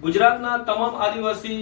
ગુજરાતના તમામ આદિવાસી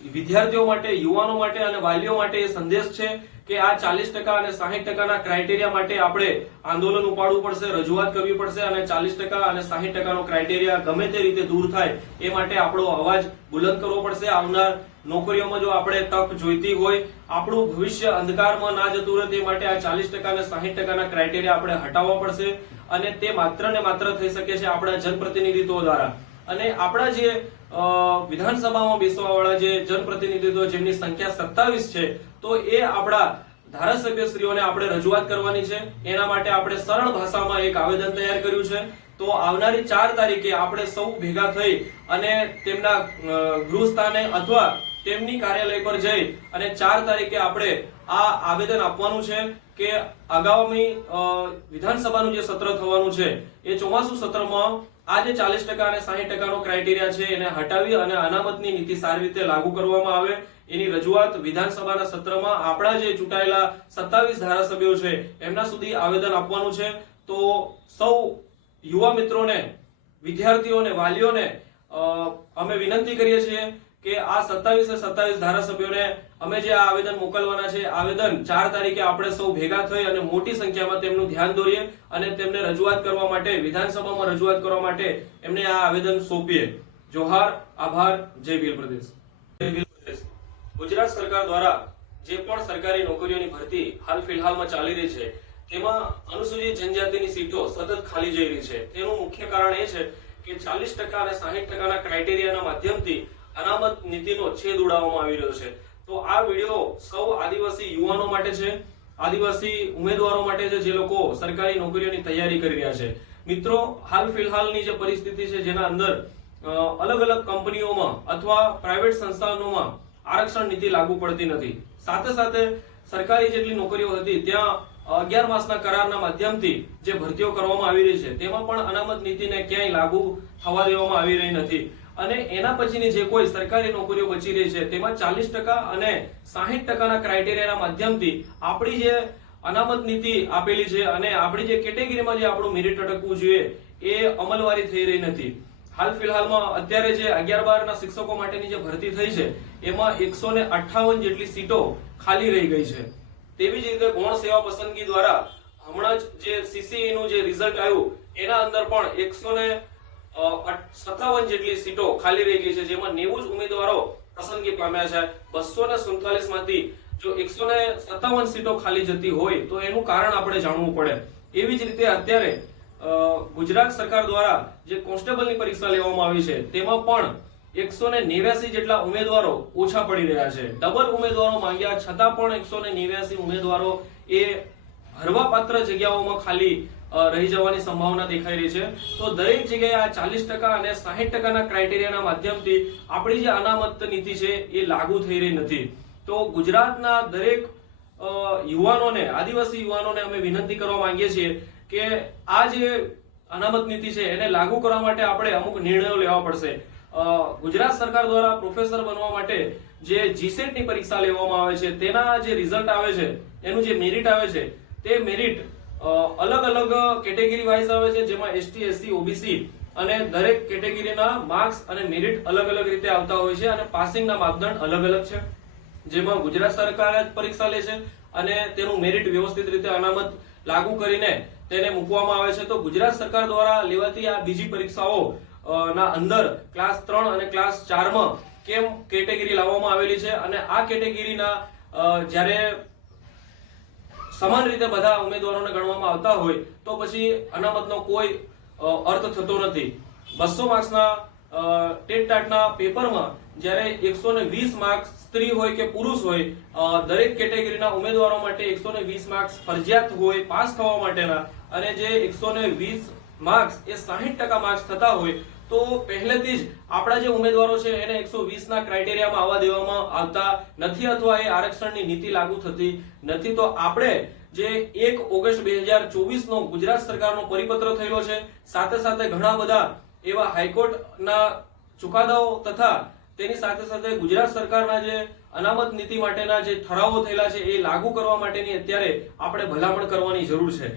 વિદ્યાર્થીઓ માટે, યુવાનો માટે અને વાલીઓ માટે એ સંદેશ છે કે આ ચાલીસ ટકા અને સાહીઠ ટકાના ક્રાઇટેરિયા માટે આપણે આંદોલન ઉપાડવું પડશે, રજૂઆત કરવી પડશે અને ચાલીસ ટકા અને સાહીઠ ટકાનો ક્રાઇટેરિયા ગમે તે રીતે દૂર થાય એ માટે આપણો અવાજ બુલંદ કરવો પડશે. આવનાર નોકરીઓમાં જો આપણે તક જોઈતી હોય, આપણું ભવિષ્ય અંધકારમાં ના જતું રહે તે માટે આ ચાલીસ ટકા અને સાહીઠ ટકાના ક્રાઇટેરિયા આપણે હટાવવા પડશે અને તે માત્ર ને માત્ર થઈ શકે છે આપણા જનપ્રતિનિધિત્વ દ્વારા. અને આપણા જે વિધાનસભામાં બેસવા વાળા જે જનપ્રતિનિધિત્વ જેમની સંખ્યા સત્તાવીસ છે, તો એ આપણા ધારાસભ્યશ્રીઓને આપણે રજૂઆત કરવાની છે. એના માટે આપણે સરળ ભાષામાં એક આવેદન તૈયાર કર્યું છે. તો આવનારી ચાર તારીખે આપણે સૌ ભેગા થઈ અને તેમના ગૃહસ્થાને અથવા તેમની કાર્યાલય પર જઈ અને ચાર તારીખે આપણે આ આવેદન આપવાનું છે. કે આગામી વિધાનસભાનું જે સત્ર થવાનું છે, એ ચોમાસુ સત્રમાં આ જે ચાલીસ ટકા અને સાહીઠ ટકાનો ક્રાઇટેરિયા છે, એને હટાવી અને અનામતની નીતિ સારી રીતે લાગુ કરવામાં આવે. એની રજૂઆત વિધાનસભાના સત્રમાં આપણા જે ચૂંટાયેલા સત્તાવીસ ધારાસભ્યો છે, એમના સુધી આવેદન આપવાનું છે. તો સૌ યુવા મિત્રોને, વિદ્યાર્થીઓને, વાલીઓને અમે વિનંતી કરીએ છીએ કે આ સત્તાવીસ સત્તાવીસ ધારાસભ્યોને અમે જે આ આવેદન મોકલવાના છે, આવેદન ચાર તારીખે આપણે સૌ ભેગા થઈ અને મોટી સંખ્યામાં તેમનું ધ્યાન દોરીએ અને તેમને રજૂઆત કરવા માટે, વિધાનસભામાં રજૂઆત કરવા માટે એમને આ આવેદન સોંપીએ. જોહાર, આભાર, જય જય ભીલ પ્રદેશ. ગુજરાત સરકાર દ્વારા જે પણ સરકારી નોકરીઓની ભરતી હાલ ફિલહાલમાં ચાલી રહી છે, તેમાં અનુસૂચિત જનજાતિની સીટો સતત ખાલી જઈ રહી છે. તેનું મુખ્ય કારણ એ છે કે ચાલીસ ટકા અને સાહીઠ ટકાના ક્રાઇટેરિયાના માધ્યમથી અનામત નીતિનો છેદ ઉડાવવામાં આવી રહ્યો છે. તો આ વીડિયો સૌ આદિવાસી યુવાનો માટે છે, આદિવાસી ઉમેદવારો માટે છે, જે લોકો સરકારી નોકરીઓની તૈયારી કરી રહ્યા છે. મિત્રો, હાલ ફિલહાલની જે પરિસ્થિતિ છે, જેના અંદર અલગ અલગ કંપનીઓમાં અથવા પ્રાઇવેટ સંસ્થાનોમાં આરક્ષણ નીતિ લાગુ પડતી નથી. સાથે સાથે સરકારી જેટલી નોકરીઓ હતી, ત્યાં અગિયાર માસના કરારના માધ્યમથી જે ભરતીઓ કરવામાં આવી રહી છે, તેમાં પણ અનામત નીતિને ક્યાંય લાગુ થવા દેવામાં આવી રહી નથી. અને એના પછીની જે કોઈ સરકારી નોકરીઓ બચી રહી છે, તેમાં ચાલીસ ટકા અને સાહીઠ ટકાના ક્રાઇટેરિયાના માધ્યમથી આપણી જે અનામત નીતિ આપેલી છે અને આપણી જે કેટેગરીમાં જે આપણું મેરિટ અટકવું જોઈએ, એ અમલવારી થઈ રહી નથી. હાલ ફિલહાલમાં અત્યારે જે અગિયાર બાર ના શિક્ષકો માટેની જે ભરતી થઈ છે, એમાં એકસો ને અઠ્ઠાવન જેટલી સીટો ખાલી રહી ગઈ છે. તેવી જ રીતે ગૌણ સેવા પસંદગી દ્વારા હમણાં જ જે સીસીઈ નું જે રિઝલ્ટ આવ્યું, એના અંદર પણ એકસો ને સત્તાવન જેટલી સીટો ખાલી રહી ગઈ છે, જેમાં નેવું જ ઉમેદવારો પસંદગી પામ્યા છે. બસો ને સુડતાલીસમાંથી જો એકસો ને સત્તાવન સીટો ખાલી જતી હોય, તો એનું કારણ આપણે જાણવું પડે. એવી જ રીતે અત્યારે ગુજરાત સરકાર દ્વારા જે કોન્સ્ટેબલની પરીક્ષા લેવામાં આવી છે, તેમાં પણ એકસો ને નેવ્યાસી જેટલા ઉમેદવારો ઓછા પડી રહ્યા છે. ડબલ ઉમેદવારો માંગ્યા, છતાં પણ એકસો ને નેવ્યાસી ઉમેદવારો એ ભરવાપાત્ર જગ્યાઓમાં ખાલી રહી જવાની સંભાવના દેખાઈ રહી છે. તો દરેક જગ્યાએ આ ચાલીસ ટકા અને સાહીઠ ટકાના ક્રાઇટેરિયાના માધ્યમથી આપણી જે અનામત નીતિ છે એ લાગુ થઈ રહી નથી. તો ગુજરાતના દરેક યુવાનોને, આદિવાસી યુવાનોને અમે વિનંતી કરવા માંગીએ છીએ કે આ જે અનામત નીતિ છે એને લાગુ કરવા માટે આપણે અમુક નિર્ણયો લેવા પડશે. ગુજરાત સરકાર દ્વારા પ્રોફેસર બનવા માટે જે જીસેટની પરીક્ષા લેવામાં આવે છે, તેના જે રિઝલ્ટ આવે છે, એનું જે મેરિટ આવે છે, તે મેરિટ અલગ અલગ કેટેગરી વાઇઝ આવે છે, જેમાં એસટી એસસી ઓબીસી અને દરેક કેટેગરીના માર્ક્સ અને મેરિટ અલગ અલગ રીતે આવતા હોય છે અને પાસિંગના માપદંડ અલગ અલગ છે. જેમાં ગુજરાત સરકાર જ પરીક્ષા લે છે અને તેનું મેરિટ વ્યવસ્થિત રીતે અનામત લાગુ કરીને તેને મૂકવામાં આવે છે. તો ગુજરાત સરકાર દ્વારા લેવાતી આ બીજી પરીક્ષાઓ ના અંદર ક્લાસ ત્રણ અને ક્લાસ ચારમાં કેમ કેટેગરી લાવવામાં આવેલી છે અને આ કેટેગરીના જ્યારે સમાન રીતે બધા ઉમેદવારોને ગણવામાં આવતા હોય તો પછી અનામતનો કોઈ અર્થ થતો નથી. બસો માર્ક્સના ટેટ ટાટના પેપરમાં જ્યારે એકસો ને વીસ માર્ક્સ સ્ત્રી હોય કે પુરુષ હોય દરેક કેટેગરીના ઉમેદવારો માટે એકસો ને વીસ માર્ક્સ ફરજિયાત હોય, પાસ થવા માટેના, અને જે એકસો ને વીસ માર્ક્સ એ સાહીઠ ટકા માર્ક્સ થતા હોય તો પહેલેથી જ આપણા જે ઉમેદવારો છે, એને એકસો વીસ ના ક્રાઇટેરિયામાં આવવા દેવામાં આવતા નથી અથવા એ આરક્ષણની નીતિ લાગુ થતી નથી. તો આપણે જે એક ઓગસ્ટ બે હજાર ચોવીસ નો ગુજરાત સરકારનો પરિપત્ર થયેલો છે, સાથે સાથે ઘણા બધા એવા હાઈકોર્ટના ચુકાદાઓ તથા તેની સાથે સાથે ગુજરાત સરકારના જે અનામત નીતિ માટેના જે ઠરાવો થયેલા છે, એ લાગુ કરવા માટેની અત્યારે આપણે ભલામણ કરવાની જરૂર છે.